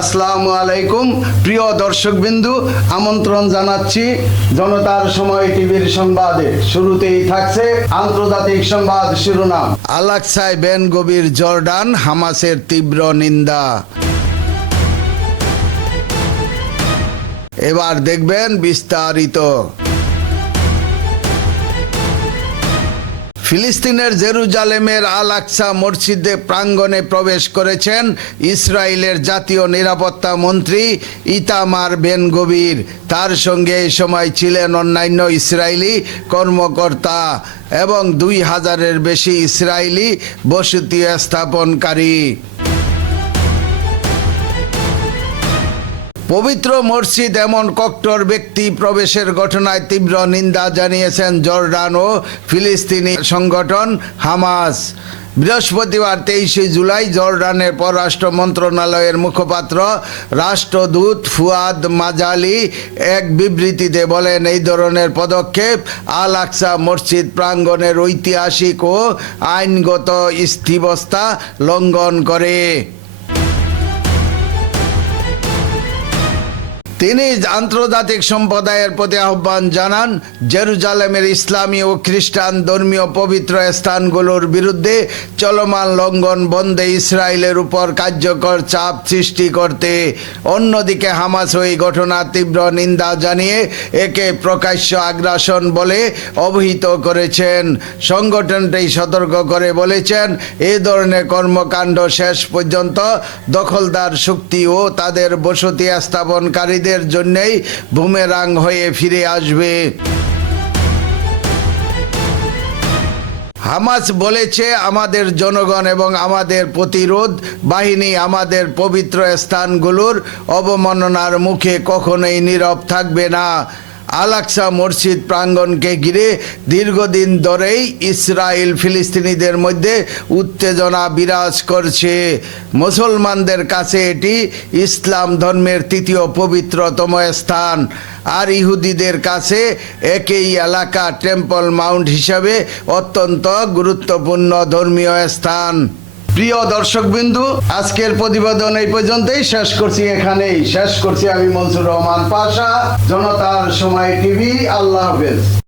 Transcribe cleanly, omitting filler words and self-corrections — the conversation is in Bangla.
আসসালামু আলাইকুম প্রিয় দর্শকবিন্দু, আমন্ত্রণ জানাচ্ছি জনতার সময় টিভির সংবাদে। শুরুতেই থাকছে আন্তর্জাতিক সংবাদ শিরোনাম। আল-আকসায় বেন গভির জর্ডান, হামাসের তীব্র নিন্দা। এবার দেখবেন বিস্তারিত। ফিলিস্তিনের জেরুজালেমের আল-আকসা মসজিদে প্রাঙ্গণে প্রবেশ করেছেন ইসরায়েলের জাতীয় নিরাপত্তা মন্ত্রী ইতামার বেন গভির। তার সঙ্গে এই সময় ছিলেন অন্যান্য ইসরায়েলি কর্মকর্তা এবং 2000-এর বেশি ইসরায়েলি বসতি স্থাপনকারী। পবিত্র মসজিদ এমন কট্টর ব্যক্তি প্রবেশের ঘটনায় তীব্র নিন্দা জানিয়েছেন জর্ডান ও ফিলিস্তিনি সংগঠন হামাস। বৃহস্পতিবার 23 জুলাই জর্ডানের পররাষ্ট্র মন্ত্রণালয়ের মুখপাত্র রাষ্ট্রদূত ফুয়াদ মাজালি এক বিবৃতিতে বলেন, এই ধরনের পদক্ষেপ আল-আকসা মসজিদ প্রাঙ্গণের ঐতিহাসিক ও আইনগত স্থিতাবস্থা লঙ্ঘন করে। তিনি আন্তর্জাতিক সম্প্রদায়ের প্রতি আহ্বান জানান, জেরুজালেমের ইসলামী ও খ্রিস্টান ধর্মীয় পবিত্র স্থানগুলোর বিরুদ্ধে চলমান লঙ্ঘন বন্ধে ইসরায়েলের উপর কার্যকর চাপ সৃষ্টি করতে। অন্যদিকে হামাস ওই ঘটনার তীব্র নিন্দা জানিয়ে একে প্রকাশ্য আগ্রাসন বলে অভিহিত করেছেন। সংগঠনটি সতর্ক করে বলেছেন, এ ধরনের কর্মকাণ্ড শেষ পর্যন্ত দখলদার শক্তি ও তাদের বসতি স্থাপনকারীদের জন্যই বুমেরাং হয়ে ফিরে আসবে। হামাস বলেছে, আমাদের জনগণ এবং আমাদের প্রতিরোধ বাহিনী আমাদের পবিত্র স্থানগুলোর অবমাননার মুখে কখনোই নীরব থাকবে না। আল-আকসা মসজিদ প্রাঙ্গণকে ঘিরে দীর্ঘদিন ধরেই ইসরায়েল ফিলিস্তিনিদের মধ্যে উত্তেজনা বিরাজ করছে। মুসলমানদের কাছে এটি ইসলাম ধর্মের তৃতীয় পবিত্রতম স্থান, আর ইহুদিদের কাছে একই এলাকা টেম্পল মাউন্ট হিসাবে অত্যন্ত গুরুত্বপূর্ণ ধর্মীয় স্থান। প্রিয় দর্শকবিন্দু, আজকের প্রতিবেদন এই পর্যন্তই শেষ করছি। আমি মনসুর রহমান পাশা, জনতার সময় টিভি। আল্লাহ হাফেজ।